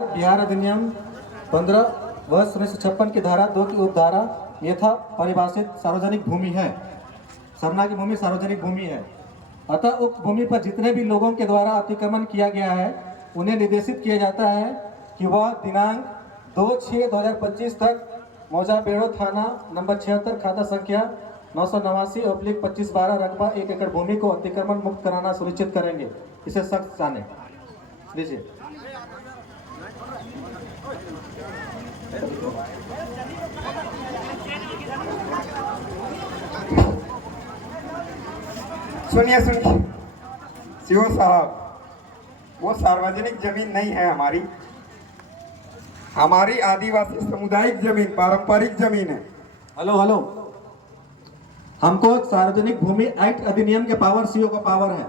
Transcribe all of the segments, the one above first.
बिहार अधिनियम 15 वर्ष 1956 की धारा 2 की उपधारा यथा परिभाषित सार्वजनिक भूमि है। सरना की भूमि सार्वजनिक भूमि है। अतः उक्त भूमि पर जितने भी लोगों के द्वारा अतिक्रमण किया गया है उन्हें निर्देशित किया जाता है कि वह दिनांक 2/6/2025 तक मौजा बेड़ो थाना नंबर 76 खाता संख्या 989/25/12 रकबा 1 एकड़ भूमि को अतिक्रमण मुक्त कराना सुनिश्चित करेंगे। इसे सख्त जाने लीजिए। सुनिए सीओ साहब, वो सार्वजनिक जमीन नहीं है हमारी आदिवासी सामुदायिक जमीन, पारंपरिक जमीन है। हेलो, हमको सार्वजनिक भूमि एक्ट अधिनियम के पावर सीओ का पावर है।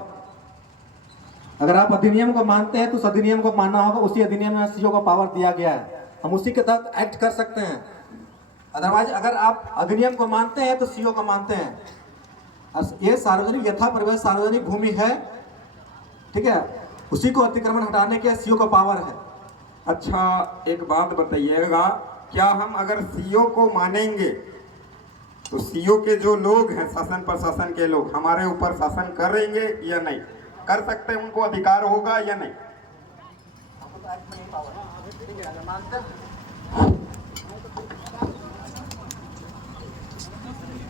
अगर आप अधिनियम को मानते हैं तो उस अधिनियम को मानना होगा। उसी अधिनियम में सीओ का पावर दिया गया है, हम उसी के तहत एक्ट कर सकते हैं। अदरवाइज अगर आप अधिनियम को मानते हैं तो सीओ को मानते हैं। ये सार्वजनिक यथा परिवेश सार्वजनिक भूमि है, ठीक है, उसी को अतिक्रमण हटाने के सीओ का पावर है। अच्छा, एक बात बताइएगा, क्या हम अगर सीओ को मानेंगे तो सीओ के जो लोग हैं, शासन प्रशासन के लोग, हमारे ऊपर शासन करेंगे या नहीं कर सकते? उनको अधिकार होगा या नहीं?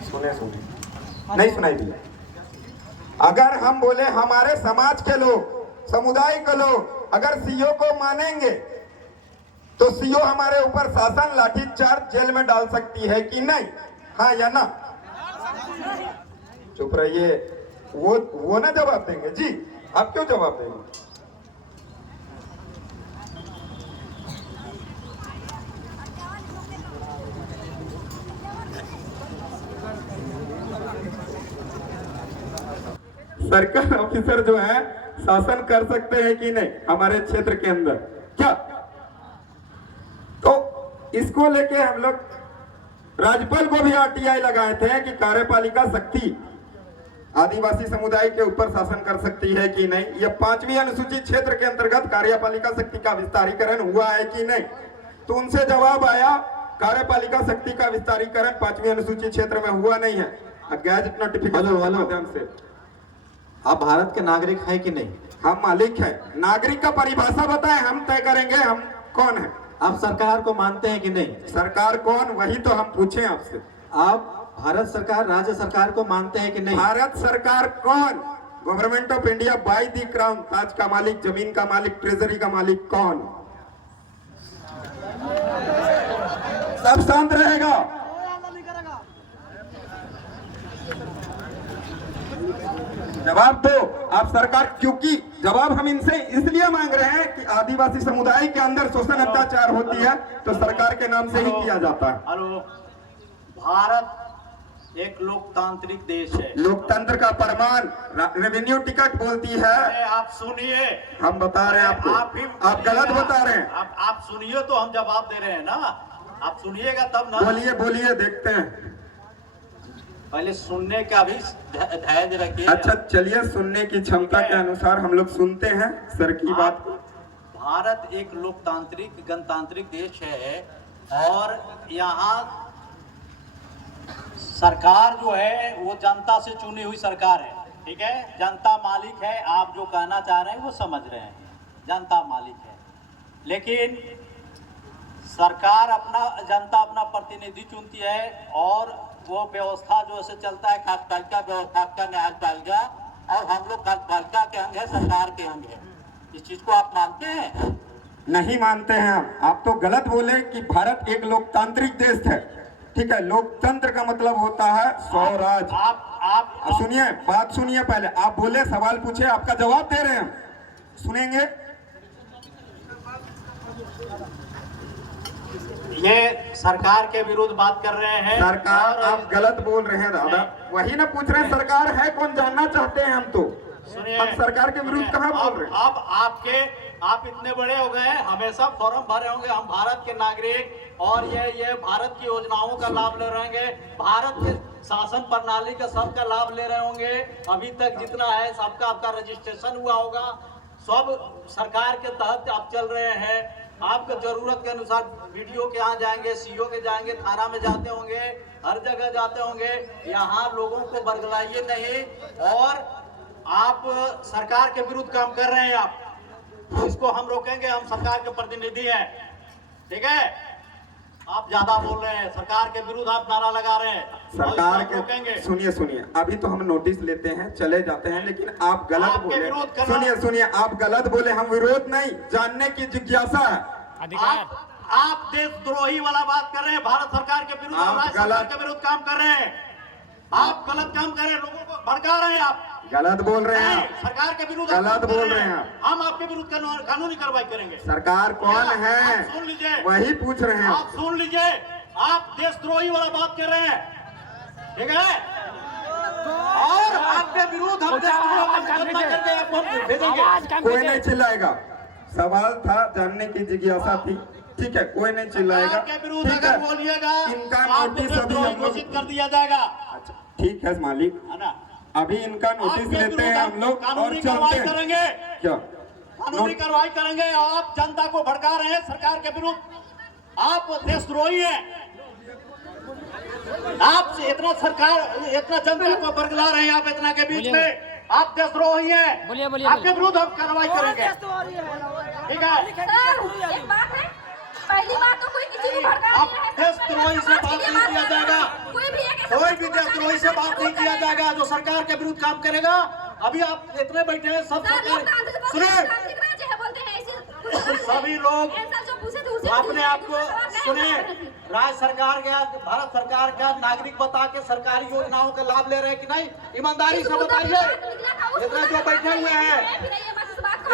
सुने नहीं सुनाई दिया। अगर हम बोले हमारे समाज के लोग, समुदाय के लोग अगर सीओ को मानेंगे तो सीओ हमारे ऊपर शासन, लाठीचार्ज, जेल में डाल सकती है कि नहीं? हाँ या ना? चुप रहिए, वो ना जवाब देंगे। जी, आप क्यों जवाब देंगे? सरकार ऑफिसर जो है शासन कर सकते हैं कि नहीं हमारे क्षेत्र के अंदर? क्या तो इसको लेके हम लोग राज्यपाल को भी आरटीआई लगाए थे कि कार्यपालिका शक्ति आदिवासी समुदाय के ऊपर शासन कर सकती है कि नहीं। यह 5वीं अनुसूचित क्षेत्र के अंतर्गत कार्यपालिका शक्ति का विस्तारीकरण हुआ है कि नहीं? तो उनसे जवाब आया कार्यपालिका शक्ति का विस्तारीकरण 5वीं अनुसूचित क्षेत्र में हुआ नहीं है। गैजेट नोटिफिकेशन के माध्यम से। आप भारत के नागरिक है कि नहीं? हम मालिक है। नागरिक का परिभाषा बताएं, हम तय करेंगे हम कौन है। आप सरकार को मानते हैं कि नहीं? सरकार कौन, वही तो हम पूछे आपसे। आप भारत सरकार, राज्य सरकार को मानते हैं कि नहीं? भारत सरकार कौन? Government of India by the crown, ताज का मालिक, जमीन का मालिक, ट्रेजरी का मालिक कौन? सब शांत रहेगा। जवाब दो आप सरकार, क्योंकि जवाब हम इनसे इसलिए मांग रहे हैं कि आदिवासी समुदाय के अंदर शोषण अत्याचार होती है तो सरकार के नाम से ही किया जाता है। हेलो, भारत एक लोकतांत्रिक देश है। लोकतंत्र का प्रमाण रेवेन्यू टिकट बोलती है। आप सुनिए, हम बता रहे हैं आपको, आप गलत बता रहे हैं। आप सुनिए तो हम जवाब दे रहे हैं ना, आप सुनिएगा तब ना। बोलिए देखते हैं। पहले सुनने का भी धैर्य रखिए। अच्छा चलिए, सुनने की क्षमता के अनुसार हम लोग सुनते हैं सर की बात। भारत एक लोकतांत्रिक गणतांत्रिक देश है और यहाँ सरकार जो है वो जनता से चुनी हुई सरकार है, ठीक है। जनता मालिक है, आप जो कहना चाह रहे हैं वो समझ रहे हैं, जनता मालिक है। लेकिन सरकार जनता अपना प्रतिनिधि चुनती है और वो व्यवस्था जो ऐसे चलता है कार्यपालिका व्यवस्था का, न्यायपालिका, और हम लोग कार्यपालिका के अंग है, सरकार के अंग है। इस चीज को आप मानते हैं? नहीं मानते हैं आप तो गलत बोले कि भारत एक लोकतांत्रिक देश है, ठीक है। लोकतंत्र का मतलब होता है स्वराज। आप सुनिए, बात सुनिए पहले। आप बोले, सवाल पूछे, आपका जवाब दे रहे हैं, सुनेंगे। ये सरकार के विरुद्ध बात कर रहे हैं। सरकार, आप गलत बोल रहे हैं दादा। वही ना पूछ रहे हैं, सरकार है कौन जानना चाहते हैं हम तो। सुनिए, हम सरकार के विरुद्ध कहाँ बोल रहे हैं? अब आप इतने बड़े हो गए हैं, हमेशा फॉर्म भरे होंगे, हम भारत के नागरिक और ये भारत की योजनाओं का लाभ ले रहेंगे, भारत के शासन प्रणाली का सबका लाभ ले रहे होंगे। अभी तक जितना है सबका आपका रजिस्ट्रेशन हुआ होगा, सब सरकार के तहत आप चल रहे हैं। आपके जरूरत के अनुसार वीडियो के यहाँ जाएंगे, सीओ के जाएंगे, थाना में जाते होंगे, हर जगह जाते होंगे। यहाँ लोगों को बरगलाइए नहीं। और आप सरकार के विरुद्ध काम कर रहे हैं, आप इसको हम रोकेंगे। हम सरकार के प्रतिनिधि हैं, ठीक है। आप ज्यादा बोल रहे हैं, सरकार के विरुद्ध आप नारा लगा रहे हैं, सरकार रोकेंगे। के सुनिए, अभी तो हम नोटिस लेते हैं, चले जाते हैं, लेकिन आप गलत आपके बोले। विरोध करना- सुनिए, आप गलत बोले। हम विरोध नहीं, जानने की जिज्ञासा है। आप देशद्रोही वाला बात कर रहे हैं, भारत सरकार के विरुद्ध, आप राज्य सरकार गलत- के विरुद्ध काम कर रहे हैं। आप गलत काम कर रहे हैं, लोगों को भड़का रहे हैं। आप गलत बोल रहे नहीं, हैं। सरकार के विरुद्ध गलत आप बोल रहे हैं आप। हम आपके विरुद्ध कानूनी कार्रवाई करेंगे। सरकार कौन है आप सुन लीजिए, वही पूछ रहे हैं। आप सुन लीजिए। आप देशद्रोही वाला बात कर रहे हैं, ठीक है। और आपके विरुद्ध हम देशद्रोह का मुकदमा करके आपको भेजेंगे। कोई नहीं चिल्लाएगा। सवाल था, जानने की जिज्ञासा थी, ठीक है। कोई नहीं चिल्लाएगा, सरकार के विरुद्ध ठीक अगर है। बोलिएगा इनका तो आपको नोटिस अभी देशद्रोही हम लोग, घोषित कर दिया जाएगा, अच्छा ठीक है मालिक, है ना। अभी इनका नोटिस आपके लेते हैं विरुद्ध हम लोग और कानूनी चलते कार्रवाई हैं। करेंगे, क्या कानूनी कार्रवाई करेंगे। आप जनता को भड़का रहे हैं सरकार के विरुद्ध, आप देशद्रोही हैं। आप इतना जनता को बरगला रहे हैं, आप इतना के बीच में आप देशद्रोही हैं। आपके विरुद्ध हम कार्रवाई करेंगे, ठीक है। सर, एक बात है, पहली बात तो कोई किसी को भड़का आप नहीं है। देशद्रोही से बात नहीं किया जाएगा, कोई भी एक ऐसा कोई भी देशद्रोही से बात नहीं किया जाएगा जो सरकार के विरुद्ध काम करेगा। अभी आप इतने बैठे हैं, सब सर, लोकतांत्रिक सरकार बोलते हैं, सुनिए, लोकतांत्रिक राज्य है बोलते हैं ऐसे। सभी लोग आंसर जो पूछे थे उसे अपने आप को सुनिए। सुनिए। राज्य सरकार का, भारत सरकार का नागरिक बता के सरकारी योजनाओं का लाभ ले रहे हैं कि नहीं, ईमानदारी से बताइए। इतने जो बैठे हुए हैं,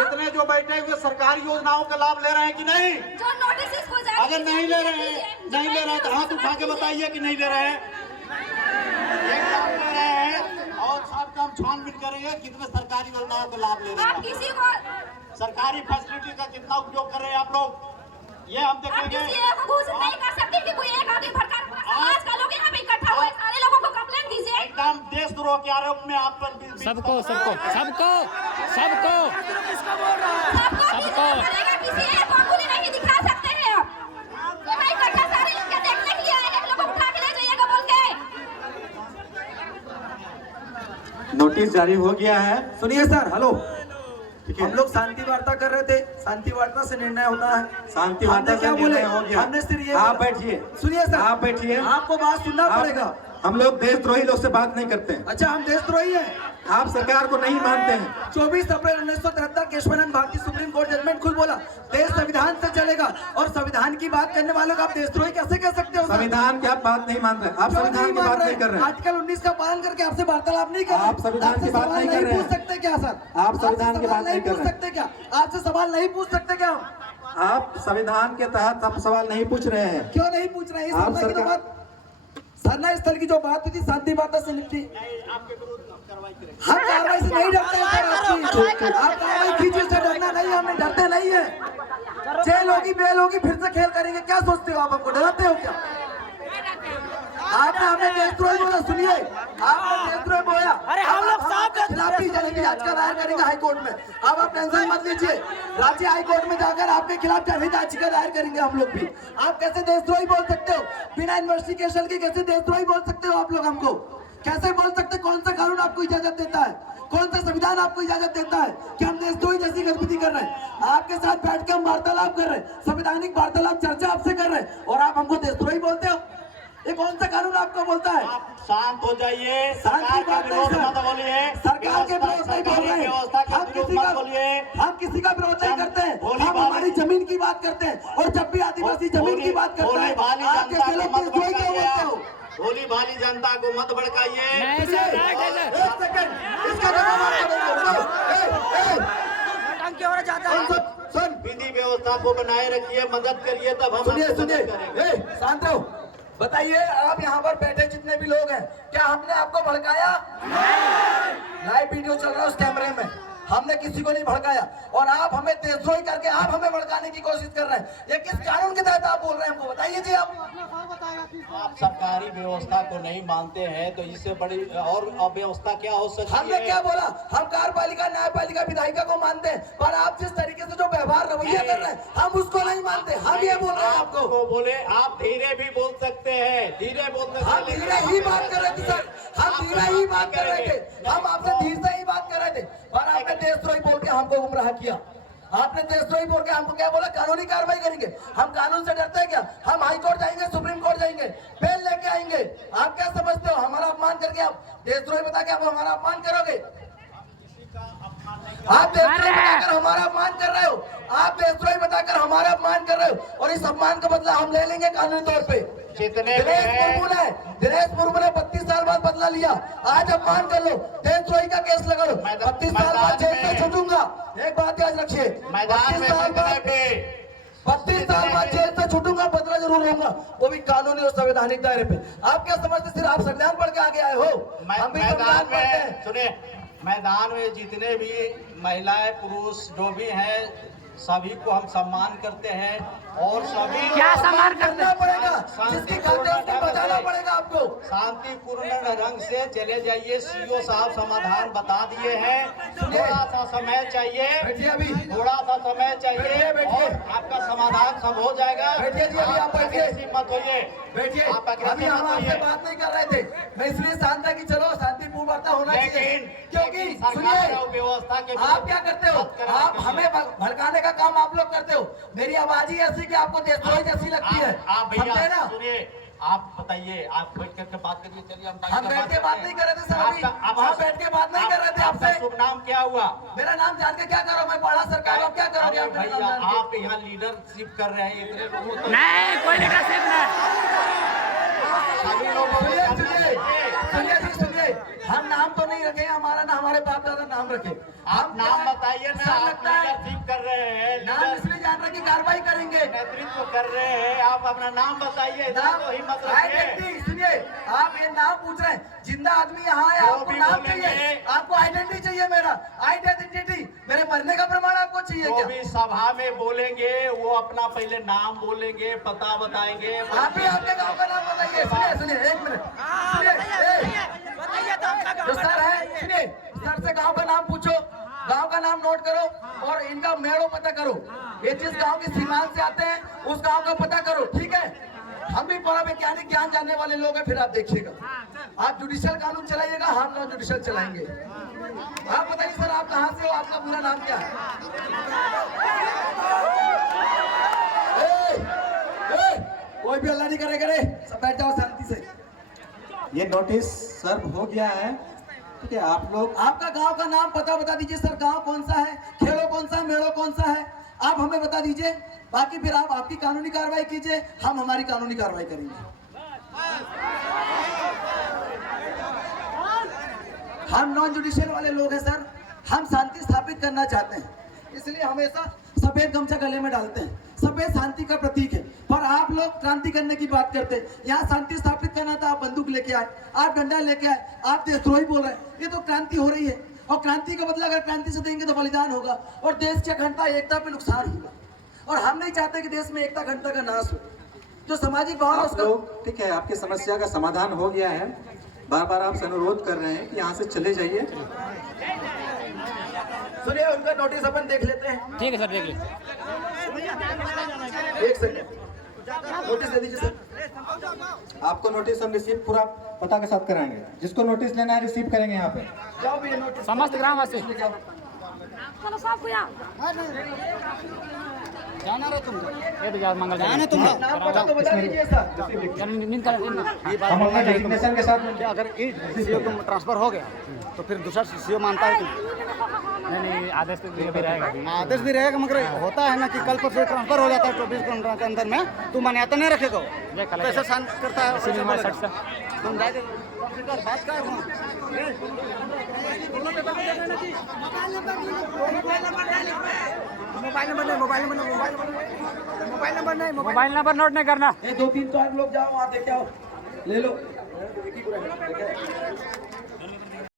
इतने जो बैठे हुए सरकारी योजनाओं का लाभ ले रहे हैं कि नहीं? जो नोटिस इसको जारी अगर नहीं ले रहे हैं, नहीं ले रहे हैं तो हाथ उठा के बताइए कि नहीं ले रहे हैं। एक काम ले रहे हैं और साहब का हम छानबीन करेंगे कितने सरकारी योजनाओं का लाभ ले रहे आप हैं, किसी को सरकारी फैसिलिटी का कितना उपयोग कर रहे हैं आप लोग, ये हम आप देखेंगे। किसी एक को घोषित नहीं कर सकते कि कोई एक आदमी भड़का। समाज का लोग यहाँ पे इकट्ठा हुए, सारे लोगों को कंप्लेंट दीजिए। एकदम देशद्रोह के आरोप में आप पर सबको सबको सबको सबको सबको करेगा, किसी एक को अंगुली नहीं दिखा सकते हैं आप। यहाँ इकट्ठा सारे लोग क्या देखने के लिए आए हैं, लोगों को उठा के ले जाइएगा बोल के। नोटिस जारी हो गया है। सुनिए सर, हेलो, हम लोग शांति वार्ता कर रहे थे, शांति वार्ता से निर्णय होता है। शांति वार्ता हमने से क्या बोले? निर्णय हो गया। हमने सिर्फ ये आप बोला- बैठिए, सुनिए सर, आप बैठिए। आपको बात सुनना पड़ेगा। हम लोग देशद्रोही लोग से बात नहीं करते हैं। अच्छा, हम देशद्रोही हैं। आप सरकार को नहीं मानते हैं। 24 अप्रैल 1973 केशवानंद भारतीय सुप्रीम कोर्ट जजमेंट खुद बोला, देश संविधान से चलेगा, और संविधान की बात करने वालों को आप देशद्रोही कैसे कह सकते हो सर? संविधान की आप बात नहीं मान रहे, आप क्यों संविधान की मान बात रहे? नहीं कर रहे हैं। आर्टिकल 19 का पालन करके आपसे वार्तालाप नहीं कर रहे। आप संविधान आपसे की बात सवाल नहीं कर रहे हैं। पूछ सकते क्या सर? आप संविधान आपसे की बात सवाल नहीं कर पूछ रहे हैं। सकते क्या? आपसे सवाल नहीं पूछ सकते क्या? आप संविधान के तहत आप सवाल नहीं पूछ रहे हैं। क्यों नहीं पूछ रहे हैं? आप सरना की तो सरकार- बात, सरना स्थल की जो बात हुई थी, शांति वार्ता से निपटी। आपके विरुद्ध कार्रवाई करेंगे। हम कार्रवाई से नहीं डरते हैं सर आपकी। आप कार्रवाई कीजिए, से डरना नहीं है, हमें डरते नहीं है। जेल होगी, बेल होगी, फिर से खेल करेंगे, क्या सोचते हो आप? हमको डराते हो क्या? आपने हमें देशद्रोही बोला, सुनिए, आपने देशद्रोही बोला। अरे हम लोग खिलाफ भी चलेंगे, याचिका दायर करेंगे हाई कोर्ट में। अब आप टेंशन मत लीजिए, राज्य हाई कोर्ट में जाकर आपके खिलाफ याचिका दायर करेंगे हम लोग भी। आप कैसे देशद्रोही बोल सकते हो? बिना इन्वेस्टिगेशन के कैसे देशद्रोही बोल सकते हो आप लोग? हमको कैसे बोल सकते? कौन सा कानून आपको इजाजत देता है? कौन सा संविधान आपको इजाजत देता है कि हम देशद्रोही जैसी गतिविधि कर रहे हैं? आपके साथ बैठ के हम वार्तालाप कर रहे हैं, संवैधानिक वार्तालाप, चर्चा आपसे कर रहे हैं, और आप हमको देशद्रोही बोलते हो? ये कौन सा कानून आपको बोलता है? आप शांत हो जाइए, शांत सरकार की का बात नहीं विरोध सर। मत बोलिए, सरकार के विरोध नहीं बोल सरकारी रहे व्यवस्था हैं। के हम विरोध किसी मत का बोलिए। विरोध नहीं करते हैं। भोली हम भाली- हमारी जमीन की बात करते हैं, और जब भी आदिवासी जमीन की बात करते भोली हैं, भाली आप जनता कैसे को लोग मत देशद्रोही क्यों भड़काइए बोलते आप। हो? भोली भाली जनता को मत भड़काइए। नहीं सर, राइट है सर। एक सेकंड, इसका जवाब आपको देंगे। सुन, विधि व्यवस्था को बनाए रखिए, मदद करिए, तब हम सुनिए आपको सुनिए, मदद करेंगे। शांत रहो। बताइए, आप यहाँ पर बैठे जितने भी लोग हैं, क्या हमने आपको भड़काया? लाइव वीडियो चल रहा है उस कैमरे में। हमने किसी को नहीं भड़काया, और आप हमें देशद्रोही करके आप हमें भड़काने की कोशिश कर रहे हैं। ये किस कानून के तहत आप बोल रहे हैं, हमको बताइए जी। आप सरकारी व्यवस्था को नहीं मानते हैं तो इससे बड़ी और अव्यवस्था क्या हो सकती है? हमने क्या बोला? हम कार्यपालिका, न्यायपालिका, विधायिका को मानते हैं, पर आप जिस तरीके से जो व्यवहार रवैया कर रहे हैं हम उसको नहीं मानते। हम ये बोल रहे हैं आपको बोले आप धीरे भी बोल सकते हैं, धीरे बोल सकते हम धीरे ही बात कर रहे थे सर, हम धीरे ही बात कर रहे थे, हम आपसे धीरे से ही बात कर रहे थे, और आपने देशद्रोही बोल के हमको गुमराह किया। आपने देशद्रोही बोल के हमको क्या बोला? कानूनी कार्रवाई करेंगे। हम कानून से डरते हैं क्या? हम हाई कोर्ट जाएंगे, सुप्रीम कोर्ट जाएंगे, बेल लेके आएंगे। आप क्या समझते हो? हमारा अपमान करके आप देशद्रोही बता के आप हमारा अपमान करोगे? आप देशद्रोही बताकर हमारा अपमान कर रहे हो, आप देशद्रोही बताकर हमारा अपमान कर रहे हो, और इस अपमान का बदला हम ले लेंगे कानूनी तौर पे। दिनेश मुर्मू ने 32 साल बाद बदला लिया, आज अपमान कर लो, देशद्रोही का केस लगा लो, 32 साल बाद जेल से छूटूंगा। एक बात याद रखिए, 32 साल बाद जेल से छूटूंगा, बदला जरूर लूंगा, वो भी कानूनी और संवैधानिक दायरे पे। आप क्या समझते? सिर्फ आप संविधान पढ़ के आगे आए हो? हम भी संविधान पढ़ते हैं। सुनिए, मैदान में जितने भी महिलाएं पुरुष जो भी हैं सभी को हम सम्मान करते हैं, और सभी क्या सम्मान करना पड़ेगा? जिसकी खाते उसको बचाना पड़ेगा आपको। शांतिपूर्ण रंग से चले जाइए। सीओ साहब समाधान बता दिए हैं, थोड़ा सा समय चाहिए, थोड़ा सा समय चाहिए और आपका समाधान सब हो जाएगा। बैठिए जी, अभी आप बैठिए, मत होइए, बैठिए। अभी हम आपसे बात नहीं कर रहे थे, मैं इसलिए शांत था कि चलो शांतिपूर्ण वार्ता होना चाहिए, क्योंकि सुनिए व्यवस्था के आप क्या करते हो? आप हमें भड़काने का काम आप लोग करते हो। मेरी आवाज ही ऐसी कि आपको देशद्रोही जैसी लगती है। आप भैया समझे ना? सुनिए, आप बताइए, आप बैठ करके बात करिए। चलिए हम बैठ के बात नहीं कर रहे थे सर, अभी वहाँ बैठ के बात नहीं कर रहे थे आपसे। शुभ नाम क्या हुआ? मेरा नाम जान के क्या करो? मैं पढ़ा सरकार, आप क्या करोगे? आप मेरा नाम भैया जान के? आप यहाँ लीडरशिप कर रहे हैं, इतने लोगों को नहीं, कोई लीडरशिप नहीं। सभी लोगों को सुनिए, हम नाम तो नहीं रखे, हमारा ना हमारे बाप दादा नाम रखे। आप नाम बताइए ना। आप लीडरशिप कर रहे हैं, नाम इसलिए जान रहे कि कार्रवाई करेंगे, नेतृत्व कर रहे हैं। आप अपना नाम बताइए, नाम तो हिम्मत रखिए। सुनिए, आप ये नाम पूछ रहे हैं, जिंदा आदमी यहाँ है, आपको नाम चाहिए, आपको आइडेंटिटी चाहिए। मेरा आइडेंटिटी, मेरे मरने का प्रमाण आपको चाहिए जो क्या? भी सभा में बोलेंगे वो अपना पहले नाम बोलेंगे, पता बताएंगे। आप ही आपके गांव का नाम बताइए। सुनिए, एक मिनट सुनिए, जो सर है, सुनिए, सर से गांव का नाम पूछो, गांव का नाम नोट करो और इनका मेड़ो पता करो। ये जिस गांव की सीमांत से आते हैं उस गांव का पता करो, ठीक है? हम भी बड़ा वैज्ञानिक ज्ञान जानने वाले लोग हैं, फिर आप देखिएगा। आप जुडिशियल कानून चलाइएगा, हम नॉन जुडिशियल चलाएंगे। आप बताइए सर, आप कहाँ से हो? आपका पूरा नाम क्या है? कोई भी हल्ला नहीं करे, सब बैठ जाओ शांति से। ये नोटिस सर्व हो गया है, ठीक है? आप लोग आपका गांव का नाम पता बता दीजिए सर, गांव कौन सा है, खेड़ो कौन सा है, मेड़ो कौन सा है, आप हमें बता दीजिए। बाकी फिर आप आपकी कानूनी कार्रवाई कीजिए, हम हमारी कानूनी कार्रवाई करेंगे। हम नॉन जुडिशियल वाले लोग हैं सर, हम शांति स्थापित करना चाहते हैं, इसलिए हमेशा सफेद गमछा गले में डालते हैं। सफेद शांति का प्रतीक है, पर आप लोग क्रांति करने की बात करते हैं। यहाँ शांति स्थापित करना था, आप बंदूक लेके आए, आप डंडा लेके आए, आप देशद्रोही बोल रहे हैं। ये तो क्रांति हो रही है, और क्रांति का बदला अगर क्रांति से देंगे तो बलिदान होगा, और देश की अखंडता एकता पे नुकसान होगा, और हम नहीं चाहते कि देश में एकता अखंडता का नाश हो। जो सामाजिक भाव आप लोग, ठीक है, आपकी समस्या का समाधान हो गया है। बार बार आपसे अनुरोध कर रहे हैं कि यहाँ से चले जाइए। सुनिए, उनका नोटिस अपन देख लेते हैं। ठीक है सर, देख लीजिए। एक सेकंड, नोटिस दे दीजिए सर। आपको नोटिस हम रिसीव पूरा पता के साथ कराएंगे। जिसको नोटिस लेना है रिसीव करेंगे यहाँ पे। जाओ भी ये नोटिस समस्त ग्रामवासी चलो साहब को यहाँ जाना रहे तुम, ये तो यार मंगल जाना तुम नाम पता तो बता दीजिए सर। हम अपने डेजिग्नेशन के साथ अगर सीओ तुम ट्रांसफर हो गया तो फिर दूसरा सीओ मानता है तुम? नहीं, आदेश तो भी रहेगा। आदेश भी रहेगा, मगर होता है ना कि कल पर ट्रांसफर हो जाता है 24 घंटे के अंदर में, तुम मान्यता नहीं रखेगा, कैसे शांत करता है? तुम जाके बात कर मोबाइल नंबर नोट नहीं करना। 2-3 4 लोग जाओ, वहाँ देख आओ, ले लो।